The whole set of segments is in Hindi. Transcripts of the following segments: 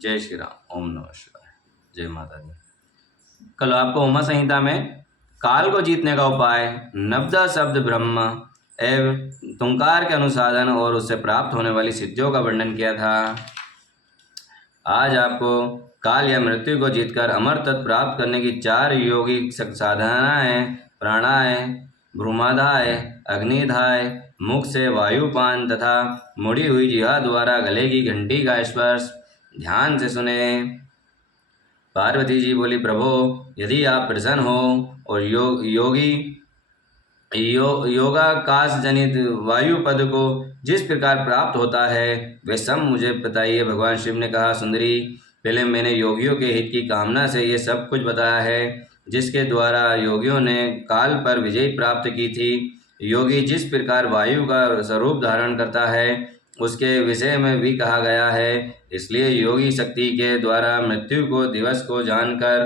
जय श्री राम। ओम नमः शिवाय। जय माता दी। कल आपको उमा संहिता में काल को जीतने का उपाय, नवदा शब्द ब्रह्म एवं तुंकार के अनुसाधन और उससे प्राप्त होने वाली सिद्धियों का वर्णन किया था। आज आपको काल या मृत्यु को जीतकर अमर तत्व प्राप्त करने की 4 योगिक साधनाएं, प्राणाएं, भ्रूमाधाय, अग्निधाय, मुख से वायुपान तथा मुड़ी हुई जिह्वा द्वारा गले की घंटी का स्पर्श ध्यान से सुने। पार्वती जी बोली, प्रभो यदि आप प्रसन्न हो और योगाकाश जनित वायु पद को जिस प्रकार प्राप्त होता है वे सब मुझे बताइए। भगवान शिव ने कहा, सुंदरी पहले मैंने योगियों के हित की कामना से ये सब कुछ बताया है, जिसके द्वारा योगियों ने काल पर विजय प्राप्त की थी। योगी जिस प्रकार वायु का स्वरूप धारण करता है उसके विषय में भी कहा गया है। इसलिए योगी शक्ति के द्वारा मृत्यु को दिवस को जानकर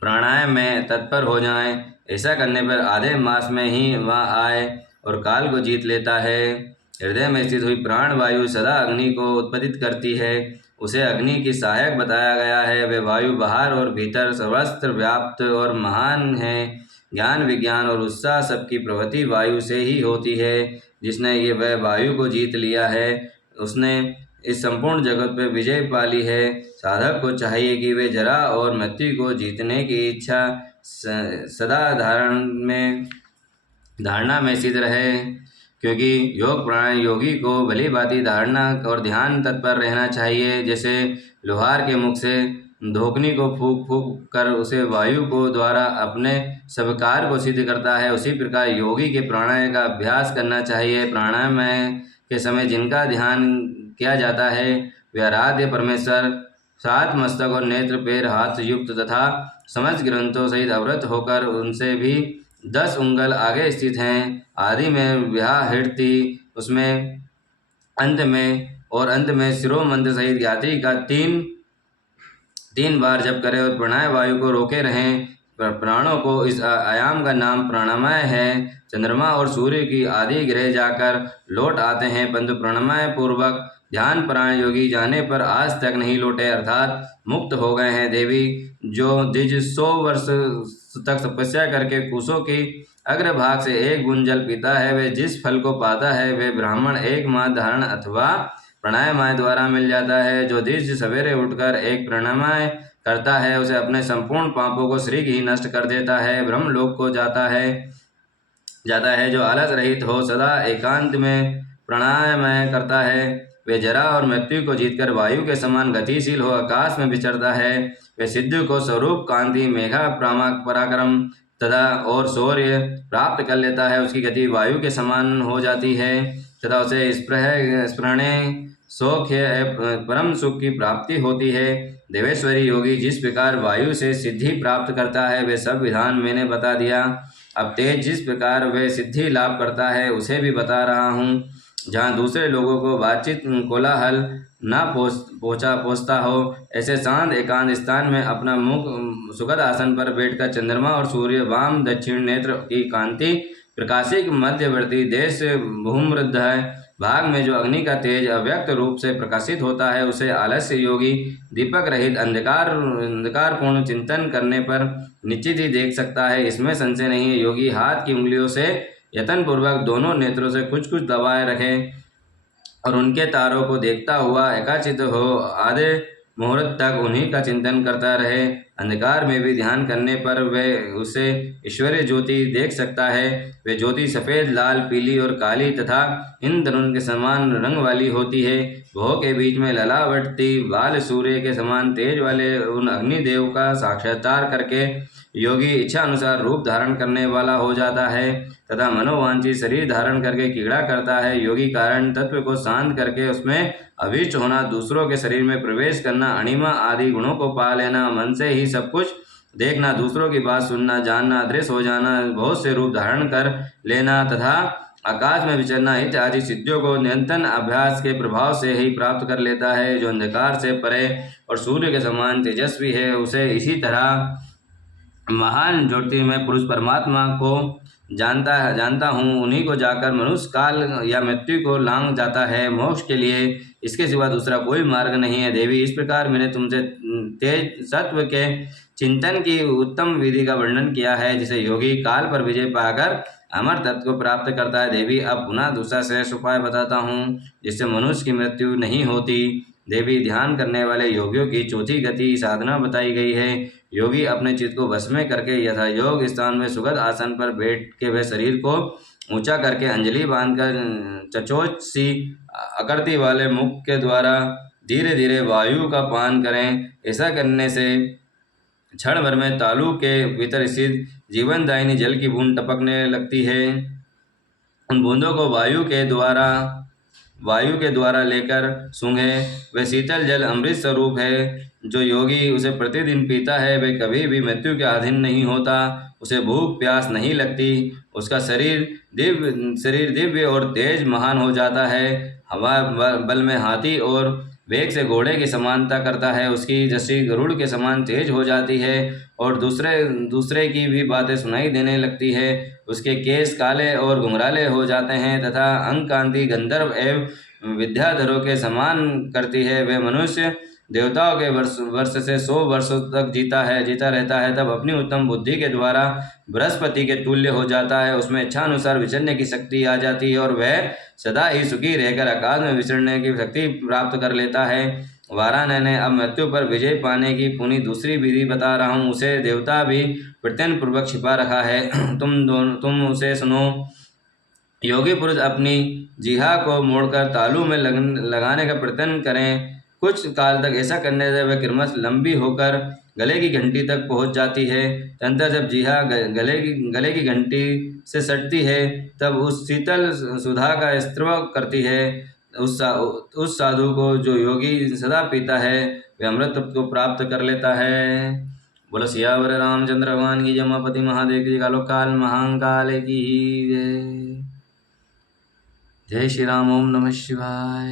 प्राणायाम में तत्पर हो जाएं। ऐसा करने पर आधे मास में ही वह आए और काल को जीत लेता है। हृदय में स्थित हुई प्राण वायु सदा अग्नि को उत्पादित करती है। उसे अग्नि की सहायक बताया गया है। वे वायु बाहर और भीतर सर्वत्र व्याप्त और महान है। ज्ञान विज्ञान और उत्साह सबकी प्रवृत्ति वायु से ही होती है। जिसने ये वह वायु को जीत लिया है उसने इस संपूर्ण जगत पर विजय पाली है। साधक को चाहिए कि वे जरा और मृत्यु को जीतने की इच्छा सदा धारणा में सिद्ध रहे, क्योंकि योग प्राणायाम योगी को भली भांति धारणा और ध्यान तत्पर रहना चाहिए। जैसे लोहार के मुख से धोकनी को फूंक फूंक कर उसे वायु को द्वारा अपने सब कार्य को सिद्ध करता है, उसी प्रकार योगी के प्राणायाम का अभ्यास करना चाहिए। प्राणायाम के समय जिनका ध्यान किया जाता है वे आराध्य परमेश्वर सात मस्तक और नेत्र पैर हाथ युक्त तथा समस्त ग्रंथों सहित अवृत होकर उनसे भी 10 उंगल आगे स्थित हैं। आदि में विहा हृदय उसमें अंत में शिरो मंत्र सहित यात्री का तीन बार जप करें और प्राणायाम वायु को रोके रहें। प्राणों को इस आयाम का नाम प्राणायाम है। चंद्रमा और सूर्य की आदि ग्रह जाकर लौट आते हैं, परंतु प्राणायाम पूर्वक ध्यान परायण योगी जाने पर आज तक नहीं लौटे, अर्थात मुक्त हो गए हैं। देवी जो द्विज 100 वर्ष तक तपस्या करके कुशों की अग्रभाग से एक बूंद जल पीता है, वे जिस फल को पाता है वे ब्राह्मण एक माह धारण अथवा प्राणायाम द्वारा मिल जाता है। जो द्विज सवेरे उठकर एक प्राणायाम करता है उसे अपने संपूर्ण पापों को शीघ्र ही नष्ट कर देता है, ब्रह्मलोक को जाता है। जो आलस रहित हो सदा एकांत में प्राणायाम करता है वे जरा और मृत्यु को जीतकर वायु के समान गतिशील हो आकाश में विचरता है। वे सिद्ध को स्वरूप कांति मेघा पराक्रम तथा और शौर्य प्राप्त कर लेता है। उसकी गति वायु के समान हो जाती है तथा उसे स्पृहणे सौख्य परम सुख की प्राप्ति होती है। देवेश्वरी योगी जिस प्रकार वायु से सिद्धि प्राप्त करता है वे सब विधान मैंने बता दिया। अब तेज जिस प्रकार वे सिद्धि लाभ करता है उसे भी बता रहा हूँ। जहाँ दूसरे लोगों को बातचीत कोलाहल न पहुँचता हो, ऐसे शांत एकांत स्थान में अपना मुख सुखद आसन पर बैठकर चंद्रमा और सूर्य वाम दक्षिण नेत्र की कांति प्रकाशिक मध्यवर्ती देश भूमृद्ध भाग में जो अग्नि का तेज अव्यक्त रूप से प्रकाशित होता है उसे आलस्य योगी दीपक रहित अंधकार पूर्ण चिंतन करने पर निश्चित ही देख सकता है, इसमें संशय नहीं है। योगी हाथ की उंगलियों से यत्न पूर्वक दोनों नेत्रों से कुछ कुछ दबाए रखे और उनके तारों को देखता हुआ एकाचित हो आधे मुहूर्त तक उन्हीं का चिंतन करता रहे। अंधकार में भी ध्यान करने पर वह उसे ईश्वरीय ज्योति देख सकता है। वे ज्योति सफ़ेद, लाल, पीली और काली तथा इंद्रधनुष के समान रंग वाली होती है। भोह के बीच में ललावटती बाल सूर्य के समान तेज वाले उन अग्निदेव का साक्षात्कार करके योगी इच्छा अनुसार रूप धारण करने वाला हो जाता है तथा मनोवांछित शरीर धारण करके क्रीड़ा करता है। योगी कारण तत्व को शांत करके उसमें अभीष्ट होना, दूसरों के शरीर में प्रवेश करना, अणिमा आदि गुणों को पा लेना, मन से ही सब कुछ देखना, दूसरों की बात सुनना, जानना, अदृश्य हो जाना, बहुत से रूप धारण कर लेना तथा आकाश में विचरना इत्यादि सिद्धियों को निरंतर अभ्यास के प्रभाव से ही प्राप्त कर लेता है। जो अंधकार से परे और सूर्य के समान तेजस्वी है उसे इसी तरह महान ज्योतिर्मय पुरुष परमात्मा को जानता हूँ। उन्हीं को जाकर मनुष्य काल या मृत्यु को लांघ जाता है। मोक्ष के लिए इसके सिवा दूसरा कोई मार्ग नहीं है। देवी, इस प्रकार मैंने तुमसे तेज सत्व के चिंतन की उत्तम विधि का वर्णन किया है, जिसे योगी काल पर विजय पाकर अमर तत्व को प्राप्त करता है। देवी, अब पुनः दूसरा श्रेष्ठ उपाय बताता हूँ, जिससे मनुष्य की मृत्यु नहीं होती। देवी, ध्यान करने वाले योगियों की चौथी गति साधना बताई गई है। योगी अपने चित्त को वश में करके यथा योग स्थान में सुगत आसन पर बैठ के वह शरीर को ऊंचा करके अंजलि बांधकर चचोच सी आकृति वाले मुख के द्वारा धीरे धीरे वायु का पान करें। ऐसा करने से क्षण भर में तालु के भीतर स्थित जीवनदायिनी जल की बूंद टपकने लगती है। उन बूंदों को वायु के द्वारा लेकर सूंघे। वह शीतल जल अमृत स्वरूप है। जो योगी उसे प्रतिदिन पीता है वह कभी भी मृत्यु के अधीन नहीं होता। उसे भूख प्यास नहीं लगती। उसका शरीर दिव्य और तेज महान हो जाता है। हवा बल में हाथी और वेग से घोड़े की समानता करता है। उसकी दृष्टि गरुड़ के समान तेज हो जाती है और दूसरे की भी बातें सुनाई देने लगती है। उसके केस काले और घुंघराले हो जाते हैं तथा अंग कांति गंधर्व एवं विद्याधरों के समान करती है। वह मनुष्य देवताओं के वर्ष से 100 वर्षों तक जीता रहता है। तब अपनी उत्तम बुद्धि के द्वारा बृहस्पति के तुल्य हो जाता है। उसमें इच्छानुसार विचरने की शक्ति आ जाती है और वह सदा ही सुखी रहकर आकाश में विचरने की शक्ति प्राप्त कर लेता है। वाराणसी ने अब मृत्यु पर विजय पाने की पुनी दूसरी विधि बता रहा हूँ। उसे देवता भी प्रत्यन पूर्वक छिपा रखा है। तुम उसे सुनो। योगी पुरुष अपनी जिह्वा को मोड़कर तालु में लगाने का प्रयत्न करें। कुछ काल तक ऐसा करने से वह क्रमश लंबी होकर गले की घंटी तक पहुंच जाती है। तदंतर जब जिह्वा गले की घंटी से सटती है तब उस शीतल सुधा का स्त्रव करती है। उस साधु को जो योगी सदा पीता है वह अमृत को प्राप्त कर लेता है। बोलो सियावर रामचंद्र भगवान की, जमापति महादेव की, कालो काल महाकाल की जय। जय श्री राम। ओम नमः शिवाय।